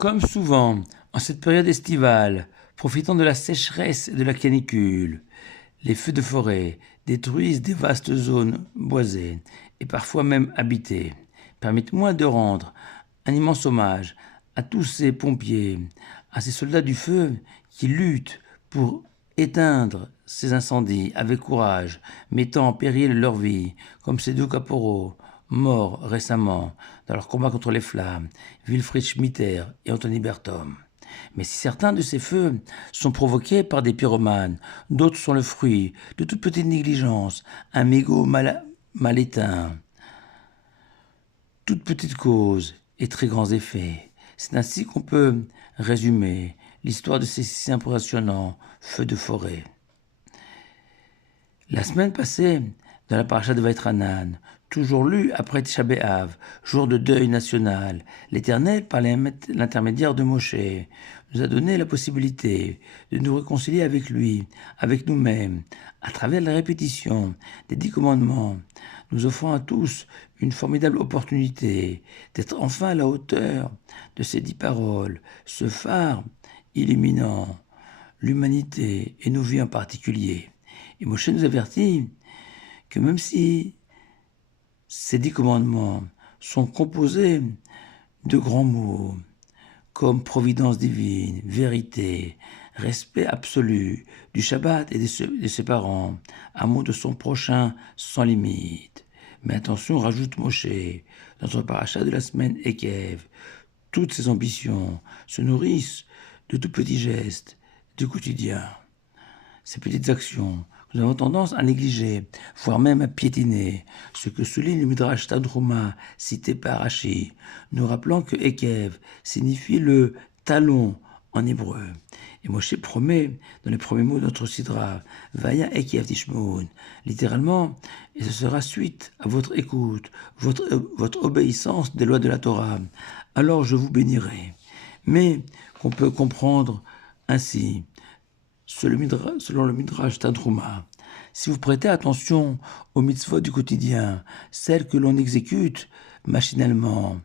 Comme souvent, en cette période estivale, profitant de la sécheresse et de la canicule, les feux de forêt détruisent des vastes zones boisées et parfois même habitées. Permettez-moi de rendre un immense hommage à tous ces pompiers, à ces soldats du feu qui luttent pour éteindre ces incendies avec courage, mettant en péril leur vie, comme ces deux caporaux morts récemment dans leur combat contre les flammes, Wilfried Schmitter et Anthony Berthom. Mais si certains de ces feux sont provoqués par des pyromanes, d'autres sont le fruit de toute petite négligence, un mégot mal éteint, toute petite cause et très grands effets. C'est ainsi qu'on peut résumer l'histoire de ces si impressionnants feux de forêt. La semaine passée, dans la paracha de Vaïtranan, toujours lu après Tisha B'Av, jour de deuil national, l'Éternel, par l'intermédiaire de Moshe, nous a donné la possibilité de nous réconcilier avec lui, avec nous-mêmes, à travers la répétition des 10 commandements, nous offrant à tous une formidable opportunité d'être enfin à la hauteur de ces 10 paroles, ce phare illuminant l'humanité et nos vies en particulier. Et Moshe nous avertit que même si ces 10 commandements sont composés de grands mots comme providence divine, vérité, respect absolu du Shabbat et de ses parents, amour de son prochain sans limite. Mais attention, rajoute Moshe, dans notre paracha de la semaine Ekev, toutes ces ambitions se nourrissent de tout petits gestes du quotidien. Ces petites actions, nous avons tendance à négliger, voire même à piétiner, ce que souligne le Midrash Tanhuma cité par Rashi, nous rappelant que Ekev signifie le talon en hébreu. Et Moshe promet, dans les premiers mots de notre Sidra, Vaya Ekev Tishmoun, littéralement, et ce sera suite à votre écoute, votre obéissance des lois de la Torah, alors je vous bénirai. Mais qu'on peut comprendre ainsi, selon le Midrash Tantruma, si vous prêtez attention aux mitzvot du quotidien, celles que l'on exécute machinalement,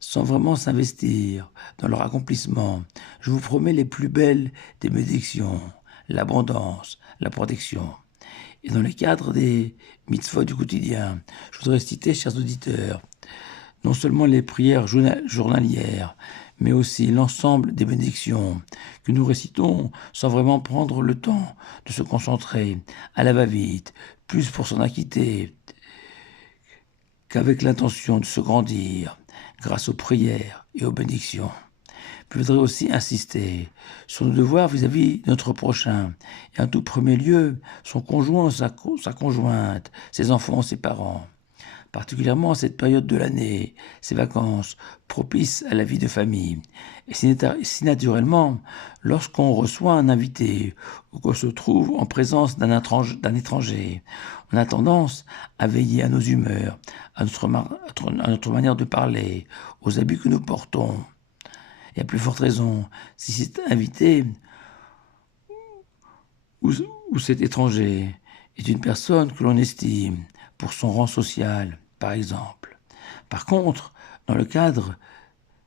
sans vraiment s'investir dans leur accomplissement, je vous promets les plus belles des bénédictions, l'abondance, la protection. Et dans le cadre des mitzvot du quotidien, je voudrais citer, chers auditeurs, non seulement les prières journalières, mais aussi l'ensemble des bénédictions que nous récitons sans vraiment prendre le temps de se concentrer à la va-vite, plus pour s'en acquitter qu'avec l'intention de se grandir grâce aux prières et aux bénédictions. Je voudrais aussi insister sur nos devoirs vis-à-vis de notre prochain, et en tout premier lieu, son conjoint, sa conjointe, ses enfants, ses parents. Particulièrement en cette période de l'année, ces vacances propices à la vie de famille. Et si naturellement, lorsqu'on reçoit un invité ou qu'on se trouve en présence d'un étranger, on a tendance à veiller à nos humeurs, à notre manière de parler, aux habits que nous portons. Et à plus forte raison, si cet invité ou cet étranger est une personne que l'on estime pour son rang social, par exemple. Par contre, dans le cadre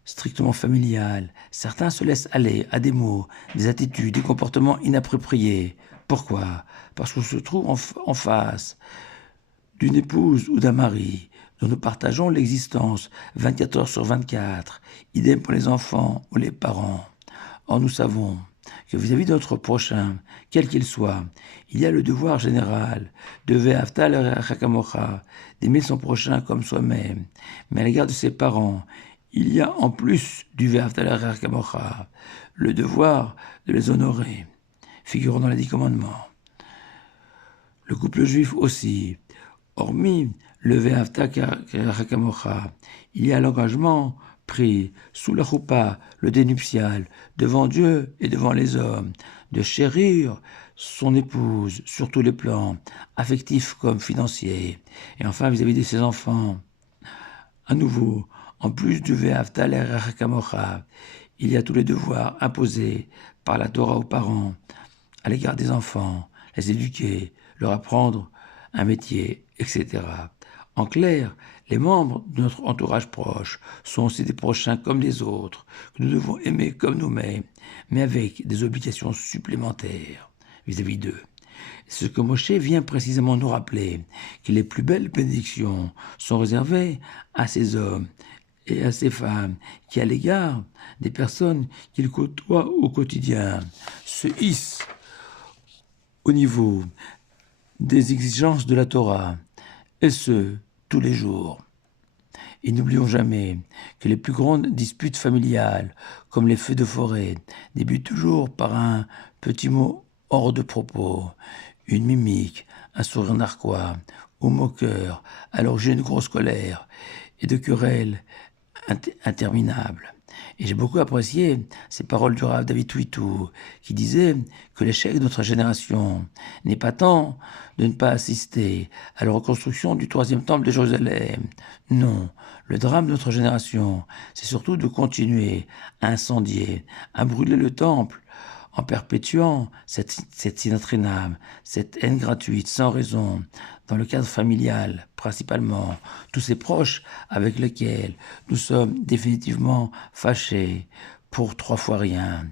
strictement familial, certains se laissent aller à des mots, des attitudes, des comportements inappropriés. Pourquoi? Parce qu'on se trouve en face d'une épouse ou d'un mari dont nous partageons l'existence 24 heures sur 24, idem pour les enfants ou les parents. Or nous savons que vis-à-vis de notre prochain, quel qu'il soit, il y a le devoir général de Ve'afta l'erecha kamocha, d'aimer son prochain comme soi-même. Mais à l'égard de ses parents, il y a en plus du Ve'afta l'erecha kamocha, le devoir de les honorer, figurant dans les 10 commandements. Le couple juif aussi, hormis le Ve'afta l'erecha kamocha, il y a l'engagement pris sous la choupa, le dénuptial, devant Dieu et devant les hommes, de chérir son épouse sur tous les plans, affectifs comme financiers, et enfin vis-à-vis de ses enfants. À nouveau, en plus du Ve'afta l'erecha kamocha, il y a tous les devoirs imposés par la Torah aux parents à l'égard des enfants, les éduquer, leur apprendre un métier, etc. En clair, les membres de notre entourage proche sont aussi des prochains comme les autres, que nous devons aimer comme nous-mêmes, mais avec des obligations supplémentaires vis-à-vis d'eux. Ce que Moshe vient précisément nous rappeler, que les plus belles bénédictions sont réservées à ces hommes et à ces femmes qui, à l'égard des personnes qu'ils côtoient au quotidien, se hissent au niveau des exigences de la Torah, et ce, tous les jours. Et n'oublions jamais que les plus grandes disputes familiales, comme les feux de forêt, débutent toujours par un petit mot hors de propos, une mimique, un sourire narquois ou moqueur, à l'origine de grosse colère et de querelles interminables. Et j'ai beaucoup apprécié ces paroles du Rav David Twitou, qui disait que l'échec de notre génération n'est pas tant de ne pas assister à la reconstruction du troisième temple de Jérusalem. Non, le drame de notre génération, c'est surtout de continuer à incendier, à brûler le temple, en perpétuant cette sinatrinam, cette haine gratuite, sans raison, dans le cadre familial, principalement, tous ces proches avec lesquels nous sommes définitivement fâchés pour 3 fois rien.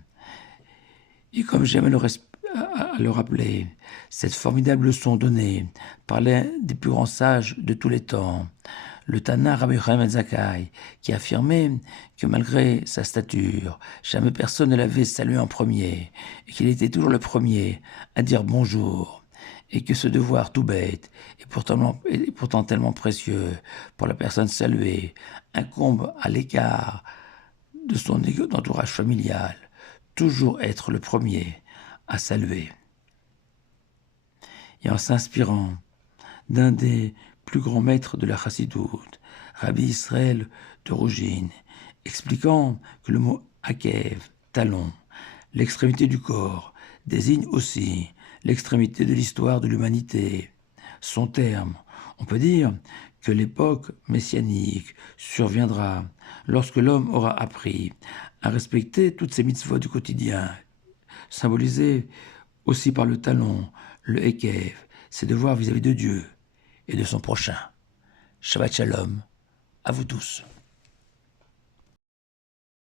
Et comme j'aime à le rappeler, cette formidable leçon donnée par l'un des plus grands sages de tous les temps, le Tana Rabbi Chaim ben Zakkai, qui affirmait que malgré sa stature, jamais personne ne l'avait salué en premier, et qu'il était toujours le premier à dire bonjour, et que ce devoir tout bête, et pourtant tellement précieux pour la personne saluée, incombe à l'écart de son entourage familial, toujours être le premier à saluer. Et en s'inspirant d'un des plus grands maîtres de la chassidoute, Rabbi Israël de Rougine, expliquant que le mot akev, talon, l'extrémité du corps, désigne aussi l'extrémité de l'histoire de l'humanité. Son terme, on peut dire que l'époque messianique surviendra lorsque l'homme aura appris à respecter toutes ces mitzvot du quotidien, symbolisées aussi par le talon, le ekev, ses devoirs vis-à-vis de Dieu et de son prochain. Shabbat Shalom à vous tous.